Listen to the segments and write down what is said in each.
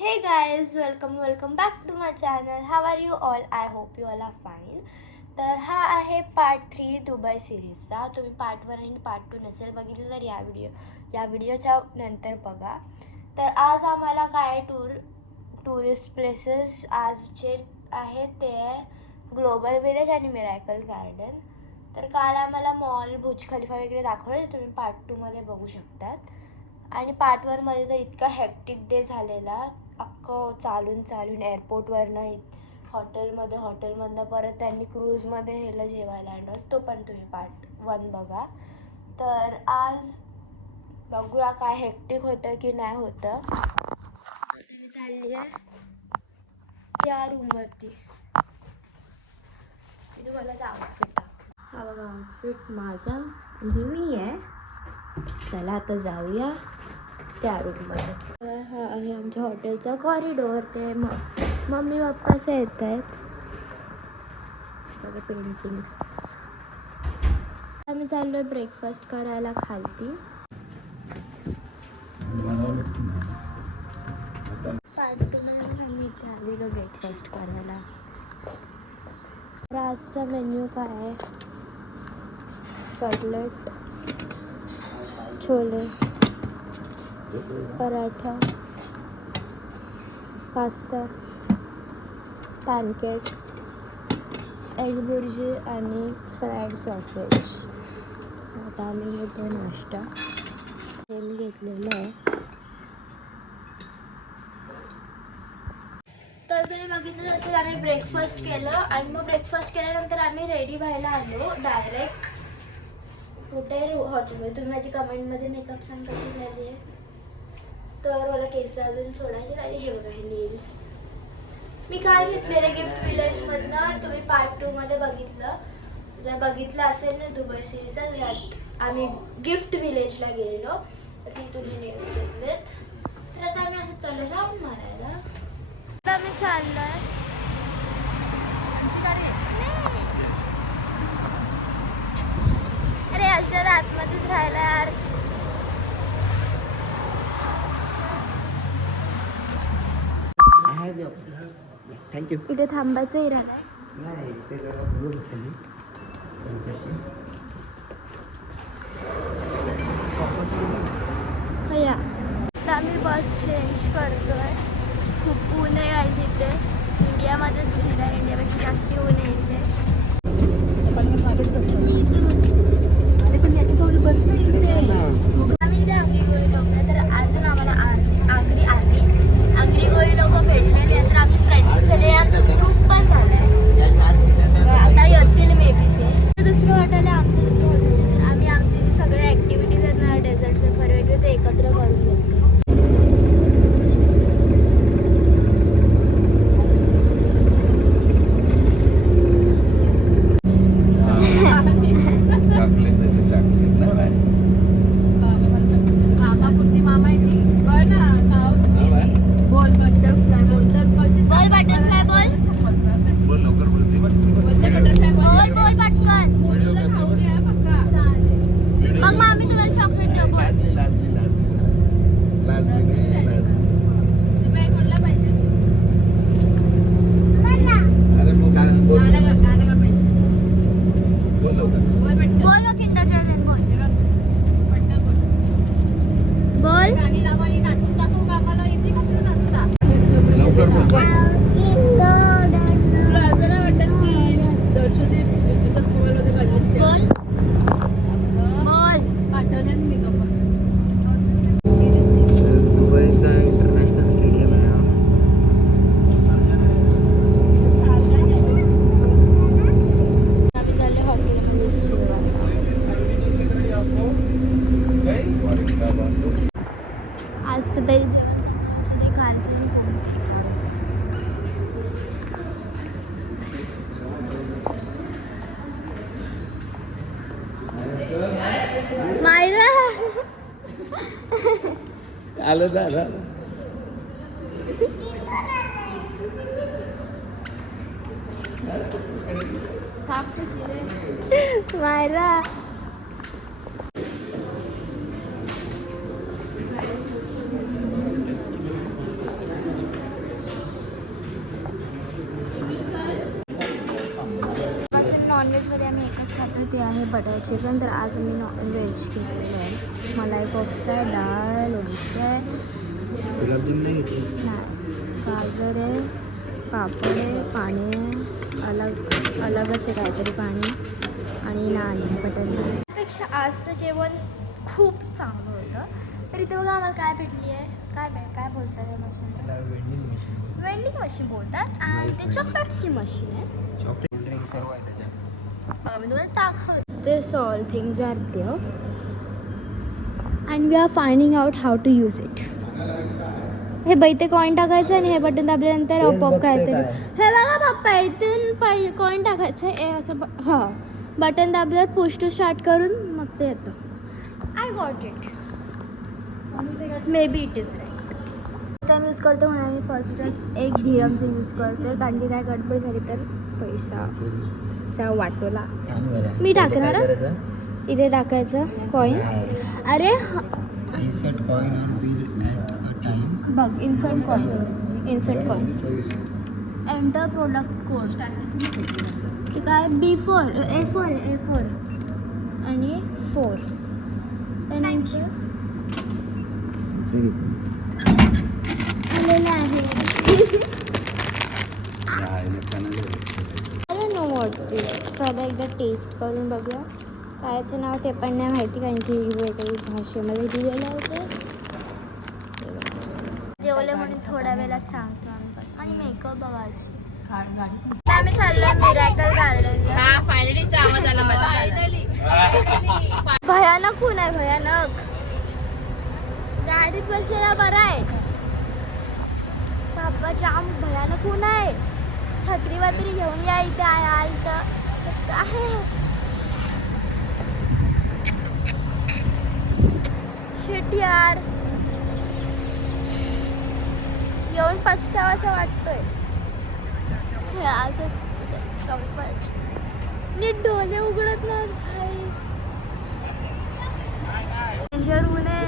Hey guys, welcome back to my channel. How are you all? I hope you all are fine. तर हा आहे part 3 Dubai सिरीजचा. तुम्ही part 1 आणि part 2 नसेल बघितलं तर या व्हिडिओच्या नंतर बघा. तर आज आम्हाला काय टुरिस्ट प्लेसेस आजचे आहेत ते आहे ग्लोबल विलेज आणि मिरॅकल गार्डन. तर काल आम्हाला मॉल बुर्ज खलिफा वगैरे दाखवले, ते तुम्ही पार्ट 2मध्ये बघू शकतात. आणि पार्ट 1मध्ये तर इतका हेक्टिक डे झालेला, अख्खं चालून एअरपोर्टवरनं हॉटेलमधनं परत त्यांनी क्रूजमध्ये नेलं जेवायला आणलं, तो पण तुम्ही पार्ट 1 बघा. तर आज बघूया काय हेक्टिक होतं की नाही होतं. मी चालली आहे या रूमवरती. मी तुम्हाला आउटफिट हा बघा, आउटफिट माझा आणि मी आहे. चला आता जाऊया त्या रूममध्ये. तर हा आहे आमच्या हॉटेलचा कॉरिडोर. ते मम्मी पप्पाच येत आहेत बघा, पेंटिंग्स. आम्ही चाललोय ब्रेकफास्ट करायला खालती. आम्ही इथे आलेलो ब्रेकफास्ट करायला. तर आजचा मेन्यू काय आहे? Cutlet, chole, paratha, pasta, pancake, egg bhurji आणि फ्राईड सॉसेज. आता आम्ही घेतो नाश्ता. हे मी घेतलेलं आहे. तर तुम्ही बघितलं असेल, आम्ही ब्रेकफास्ट केलं आणि मग ब्रेकफास्ट केल्यानंतर आम्ही रेडी व्हायला आलो डायरेक्ट कुठे हॉटेलमध्ये. तुम्ही माझी कमेंटमध्ये मेकअप सांग कशी झाली आहे. तर मला केस अजून सोडायचे आणि हे बघा, हे नेल्स मी काय घेतलेले गिफ्ट विलेजमधनं. तुम्ही पार्ट 2मध्ये बघितलं. जर बघितलं असेल ना दुबई सिरीजचा, ज्यात आम्ही गिफ्ट विलेजला गेलेलो, तर तिथून हे नेल्स घेतलेत. तर आता आम्ही असं चाललो राऊंड मारायला. आता आम्ही चाललोय. अरे आजच्या आतमध्येच राहायला यार. थँक्यू. इथे थांबायचं इरादा नाही, ते जरा बोलू खाली. भैया आता आम्ही बस चेंज करतोय. खूप ऊन आहे गाईज इथे. इंडियामध्येच फिरा, इंडियापेक्षा जास्त ऊन आहे इथे. मी इथे आम्ही इथे आगरी गोळी लोक आहे. तर अजून आम्हाला आगरी गोळी लोक भेटलेले आहेत. तर आमची फ्रेंडशिप झाली, आमचा ग्रुप पण झाला आहे. आता येतील मे बी. ते दुसरं हॉटेल आहे, आमचं दुसरं हॉटेल आहे. तर आम्ही आमचे जे सगळे ॲक्टिव्हिटीज आहेत ना, डेझर्ट सफर वगैरे, ते एकत्र करून घेतो. आलं झालं. मायरा नॉनव्हेजमध्ये आम्ही एकच खातो ते आहे बटर चिकन. तर आज मी नॉनव्हेज केलेलं आहे. मलाई कोफ्ता आहे, डाळ, लोणचं आहे, गुलाबजाम नाही घेतली. नाही गाजर आहे, पापड आहे, पाणी आहे, अलगच आहे काहीतरी पाणी, आणि नान आहे, बटर नान. त्यापेक्षा आजचं जेवण खूप चांगलं होतं. तर इथे बघा आम्हाला काय भेटली आहे. काय बोलतात या मशीनला? वेंडिंग मशीन बोलतात. आणि ते चॉकलेट्सची मशीन आहे. चॉकलेट ड्रिंक सर्व आहे त्याच्यात. मी तुम्हाला दाखवते. This all things are there and we are finding out how to use it. हे इथे कॉइन टाकायचं आणि हे बटन दाबल्यानंतर आपोआप काहीतरी. हे बघा पप्पा, इथून कॉइन टाकायचं हे असं हां, बटन दाबल्यात पुश टू स्टार्ट करून मग ते येतं. I got it. Maybe it is right. Time use करतो म्हणून आम्ही फर्स्टच एक धीरमचं यूज करतो आहे, कारण की काय गडबड झाली तर पैशाचा वाटोला मी टाकणार. इथे टाकायचं कॉइन. अरे insert coin and bill at a time. बघ, insert coin enter product code. ते काय B4 A4 आहे, A4 आणि 4 त्यानंतर आलेलं आहे. अरे नो वॉट चला एकदा टेस्ट करून बघूया. कायचं नाव ते पण नाही माहिती, कारण की वेगळी भाषेमध्ये दिलेलं होतं. जेवले म्हणून थोड्या वेळात सांगतो आम्ही कसं. माझी मेकअप बघा अशी. आम्ही चाललोय मिराकल गार्डनला. भयानक ऊन आहे, भयानक. गाडीत बसलेला बरा आहे. बाबा जाम भयानक ऊन आहे. छत्री वत्री घेऊन या इथे आल तर काय शिट यार, येऊन पछतावासा वाटतोय. हे असं कम्फर्ट नीट डोले उघडत नाहीत भाई. डेंजर ऊन आहे.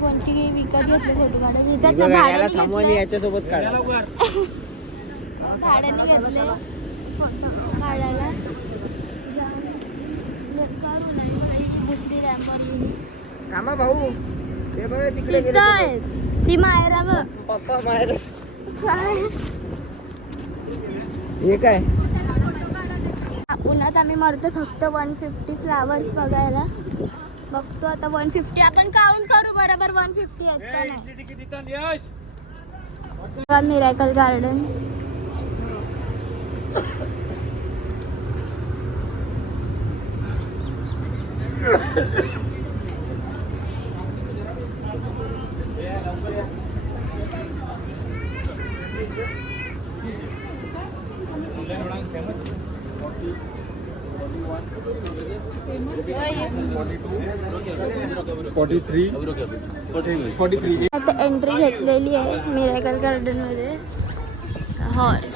कोणची विकत घेतली फोटो काढायला थांबवली याच्यासोबत काढा. भाड्याने घेतले फोटो काढायला. दुसरी रॅम्पवर गेली. थांबा भाऊ, ते बघा तिकडे तिथं आहे ती मायरा बघ. पप्पा माहेर. काय हे काय उन्हात आम्ही मरतो फक्त 150 फ्लावर्स बघायला. बघतो आता 150 आपण काउंट करू बरोबर. 150 आहेत का नाही. Miracle garden. आता एंट्री घेतलेली आहे मिराकल गार्डन मध्ये. हॉर्स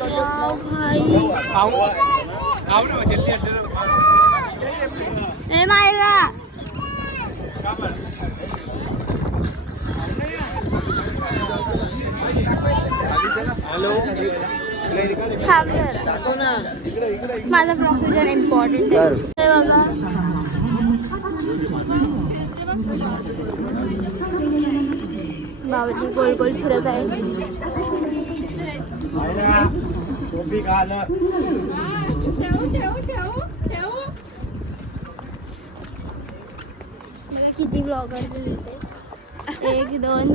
वाव भाई. ए मायरा थांब जरा. माझा प्रोसिजर इम्पॉर्टंट आहे. हे बघा बाबाजी गोल गोल फिरत आहे. किती ब्लॉगर्स येते. 1 2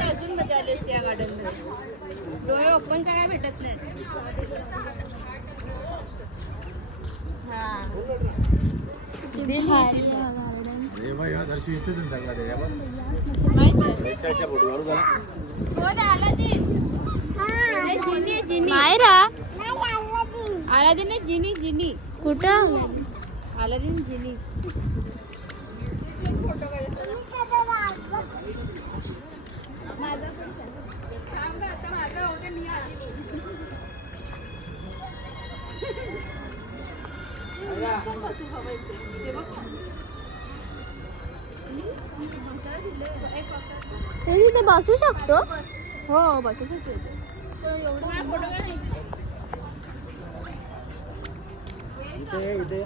अजून मजा आली असते या गार्डन मध्ये. डोळे ओपन करायला भेटत नाही. किती भारी आहे हा गार्डन. मायरा अलादीन जिनी जिनी कुठं अलादीन जिनी. हवं इथे. हे बघ. ते तिथे बसू शकतो. हो बसू शकते इथे. तुम्हाला फोटो काढायचे? इथे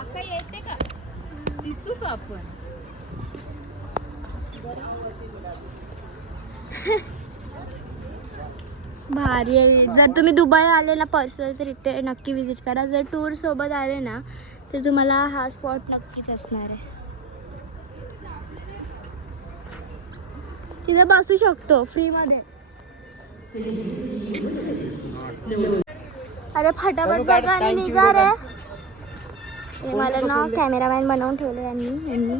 अक्का येते का? दिसू का आपण? भारी आहे. जर तुम्ही दुबईला आले ना पर्सनल तर इथे नक्की विजिट करा. जर टूर सोबत आले ना तर तुम्हाला हा स्पॉट नक्कीच असणार आहे. तिथे बसू शकतो फ्रीमध्ये. अरे फटाफट बघा आणि निघा रे. हे मला ना कॅमेरामॅन बनवून ठेवलं यांनी.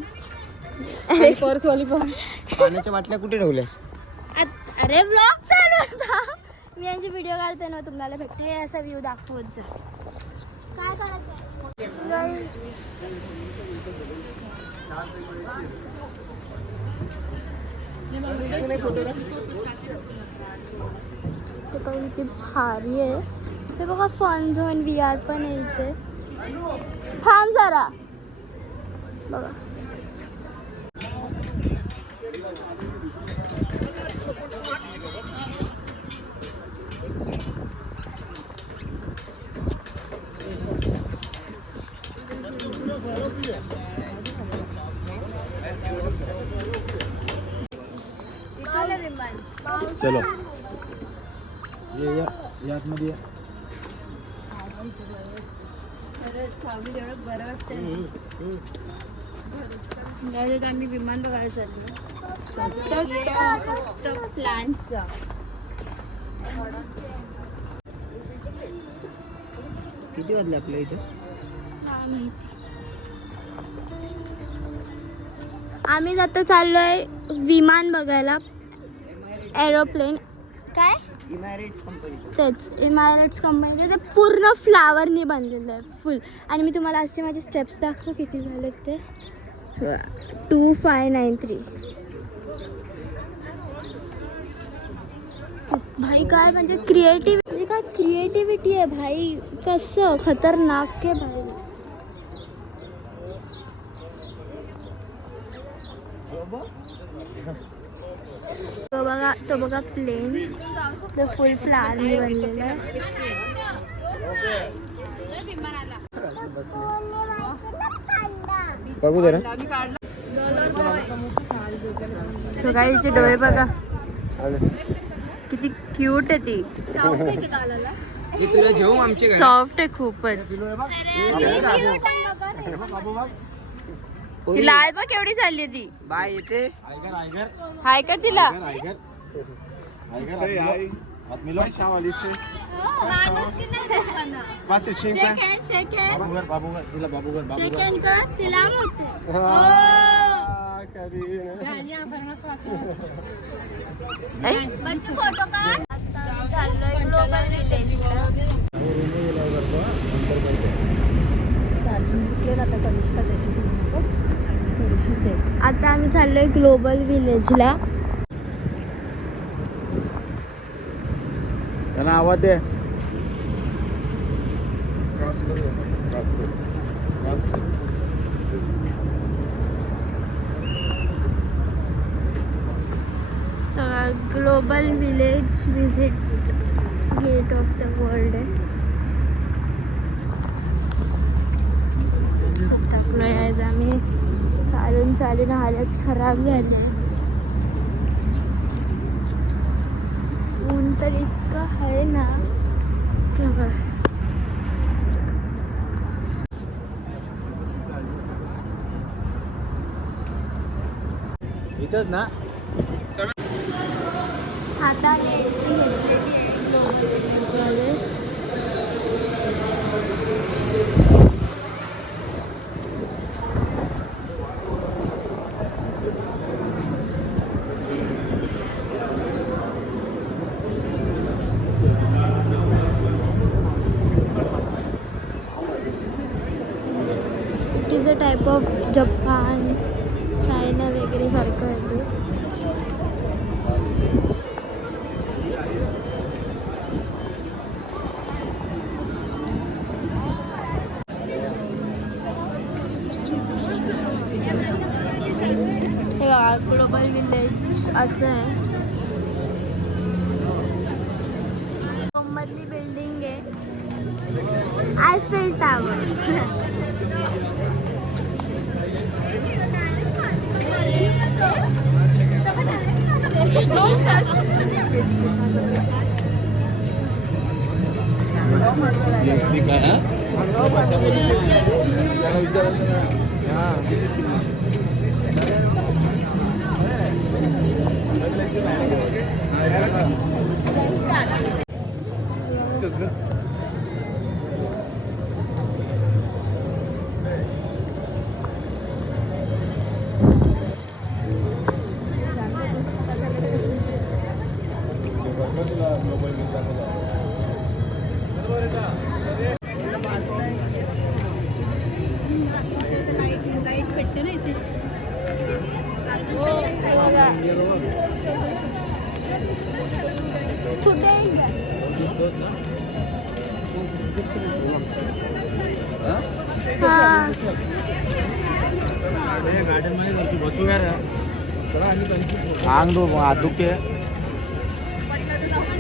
पर्सवाली पण. पाण्याच्या बाटल्या कुठे ठेवल्यास? अरे व्लॉग चालू होता. मी यांची व्हिडिओ काढते ना तुम्हाला भेटते असा व्ह्यू दाखवत जा. काय करायचं इथे भारी आहे. हे बघा फन झोन VR पण आहे इथे. थांब जरा बघा. चलो ये आतमध्ये या. बरं वाटतंय. आम्ही विमान बघायला चाललो. प्लांटचा किती वाजले आपल्या इथे? आम्ही आता चाललोय विमान बघायला. एरोप्लेन काय इमारेट्स कंपनी. तेच इमारट्स कंपनीचे ते पूर्ण फ्लावरनी बनलेलं आहे फुल. आणि मी तुम्हाला आजचे माझे स्टेप्स दाखवू किती झाले ते. 2593. भाई काय म्हणजे क्रिएटिव्हिटी, काय क्रिएटिव्हिटी आहे भाई. कसं खतरनाक आहे भाई. तो बघा प्लेन तो फुल फ्लावरनी बनलेला आहे. बघू जरा. सो गाईचे डोळे बघा किती क्यूट आहे ती. मी तुला जेवू आमची सॉफ्ट आहे खूपच. ती लाल बघ केवढी चालली ती. बाय येते. हाय कर तिला. चाललोय ग्लोबल विलेजला. आता आम्ही चाललोय ग्लोबल विलेजला. त्यांना आवाज दे. Global village visit gate of the world आहे. खूप थकलोय आज आम्ही. चालून हालत खराब झाली. ऊन तर इतकं आहे ना की इथंच ना. आता एंट्री घेतलेली आहे ग्लोबल विलेजमध्ये. It is a type of Japan China वगैरे सारखं आहे ते. ग्लोबल विलेज असं आहे. मधली बिल्डिंग आहे आयफेल टावर.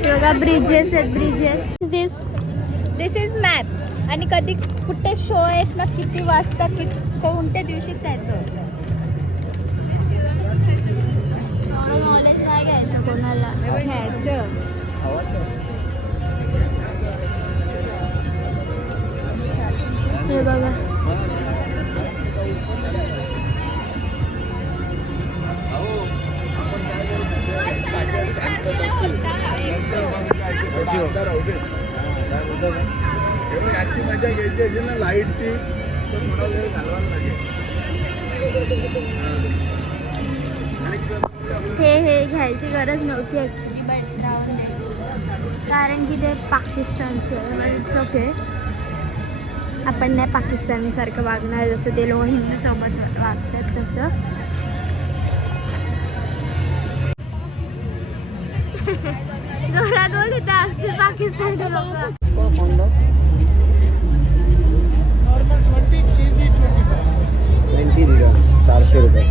बघा ब्रिजेस आहेत. Bridges this is map. आणि कधी कुठे शो आहेत ना, किती वाजता कोणत्या दिवशी त्याचं नॉलेज काय घ्यायचं कोणाला घ्यायचं. हे बघा याची मजा घ्यायची असेल ना लाईटची तर थोडा वेळ घालवायला लागेल. हे घ्यायची गरज नव्हती ॲक्च्युली, बट राहून दे कारण की ते पाकिस्तानचं आहे. But it's okay. आपण नाही पाकिस्तानीसारखं वागणार जसं ते लोक हिंदूसोबत वागतात तसं. जोरात बोलत असतील पाकिस्तानी लोक. 20 400 रुपये.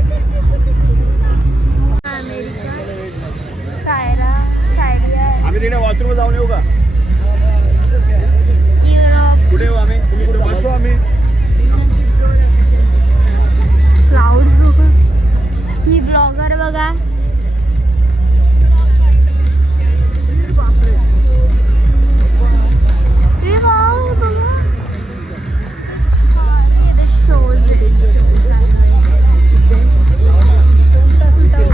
अमेरिका सायरिया आम्ही तिने वॉशरूम जाऊन येऊ का? युरोप कुठे येऊ आम्ही? तुम्ही कुठे बसू आम्ही? क्लाउड्स बघा. ही ब्लॉगर बघा.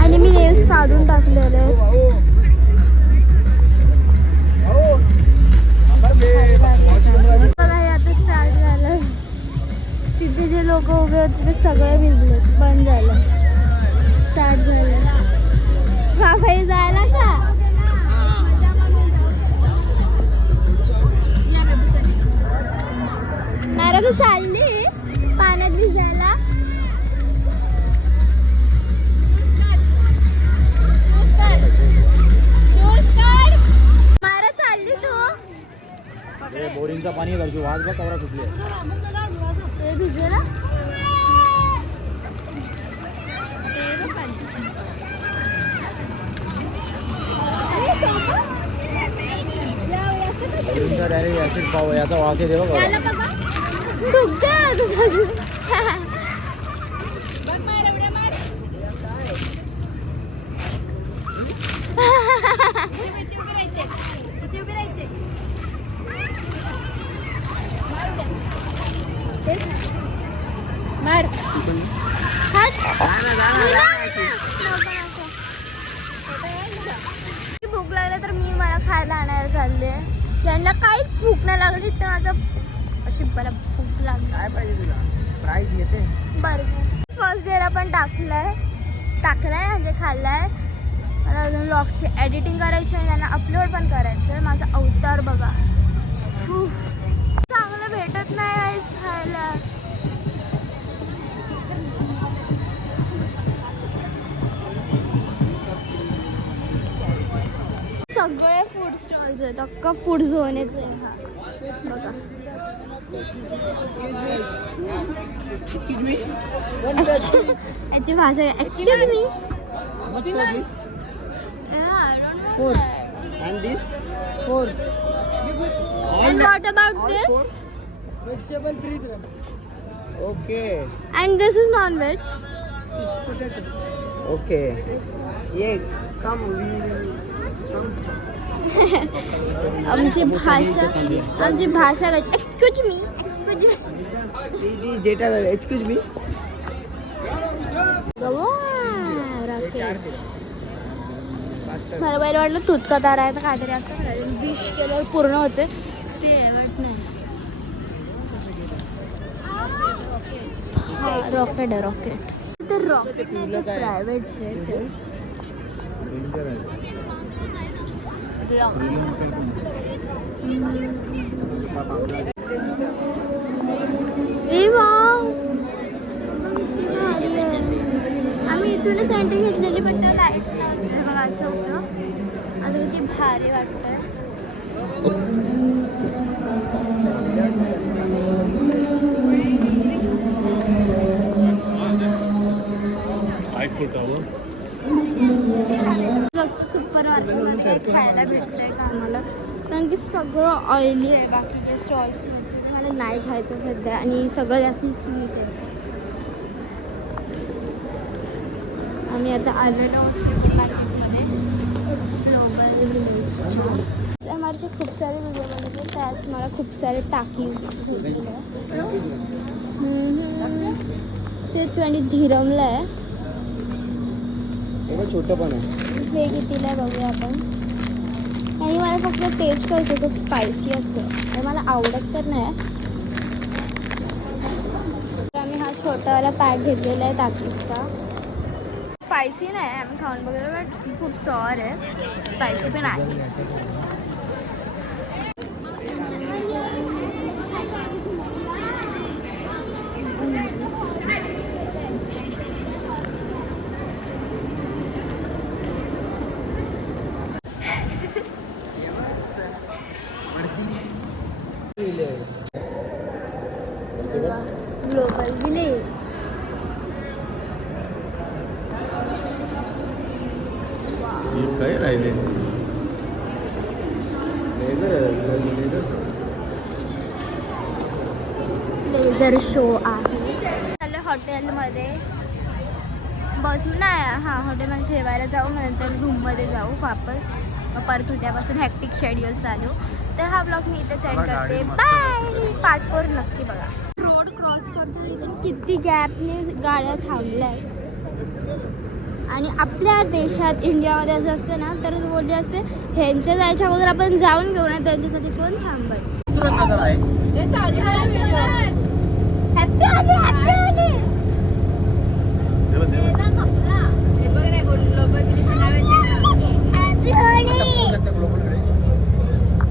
आणि मी नेल्स काढून टाकलेले आहेत. बघा हे आता स्टार्ट झालं. तिथे जे लोक उभे होते ते सगळे भिजले. बंद झालं. स्टार्ट झालं. बाबाई जायला का? मारा तू चालली पाण्यात भिजायला. मारा चालली तू. बोरिंगचं पाणी घालतो. वाज बघ कवरा सुटली. भिजला बोरिंगचा डायरेक्ट ऍसिड पाव याचा वास येते बघ. मार भूक लागली तर मी मला खायला आणायला चालले. यांना काहीच भूक नाही लागली तर माझं अशी मला भूक लागली. काय पाहिजे तुला? प्राईज येते. बरं फर्स्ट डेला पण टाकलाय म्हणजे खाल्लाय. मला अजून व्लॉगची एडिटिंग करायची आहे. त्यांना अपलोड पण करायचं आहे. माझा अवतार बघा. चांगलं भेटत नाही आईस खायला. सगळे फूड स्टॉल्स आहेत. अख्खा फूड झोनच आहे हा. बघा याची भाषा excuse me much for this? Yeah, I don't know. 4. that. And this? 4. And what about this? Vegetable 3 dirham. Okay. And this is non-veg. Okay. Yeah, come. आमची भाषा एक्सक्यूज मी जेटा excuse me. मला पहिलं वाटलं तुतकदार आहे तर काहीतरी असं विश केल्यावर पूर्ण होते ते बट नाही. हा रॉकेट आहे रॉकेट. ते रॉकेट प्रायव्हेट सेट आम्ही इथूनच एंट्री घेतलेली पण त्या लाईट्स नव्हते बघा असं होतं. आता किती भारी वाटतंय. सुपर मार्केटमध्ये काही खायला भेटतंय का आम्हाला कारण की सगळं ऑइली आहे बाकीच्या स्टॉल्समध्ये. मला नाही खायचं सध्या आणि सगळं जास्त स्वीट आहे. आम्ही आता आलेलो सुपर मार्केटमध्ये ग्लोबल विलेज. आमचे खूप सारे व्हिडिओ बनवले त्यात मला खूप सारे टाकीज भेटले. ते 20 धीरमला आहे. छोटं पण आहे. हे कितीला आहे बघूया आपण. आणि मला फक्त टेस्ट करायचं खूप स्पायसी असतं आणि मला आवडत तर नाही. आम्ही हा छोटावाला पॅक घेतलेला आहे टाकीजचा. स्पायसी नाही आहे आम्ही खाऊन बघितलं बट खूप सॉर आहे. स्पायसी पण आहे. Global village. काय राहिले लेझर शो आहे. चाललं हॉटेलमध्ये बस नाही हां हॉटेलमध्ये जेवायला जाऊ नंतर रूममध्ये जाऊ वापस. परत उद्यापासून हॅक्टिक शेड्यूल चालू. तर हा ब्लॉग मी इथे सेंड करते. बाय. पार्ट 4 नक्की बघा. रोड क्रॉस करतो इथे किती गॅपने गाड्या थांबल्या आहेत. आणि आपल्या देशात इंडियामध्ये असं असतं ना तर बोलले असते ह्यांच्या जायच्या अगोदर आपण जाऊन घेऊ ना त्यांच्यासाठी कोण थांबत. हॅपी आले हॅपी आले.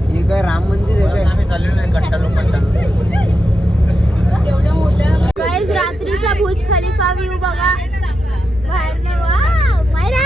हे काय राम मंदिर आहे काय? आम्ही चाललेलो नाही कट्टा गाइस रात्रीचा बुर्ज खलिफा व्ह्यू बघा बाहेरनं. वाव मैरा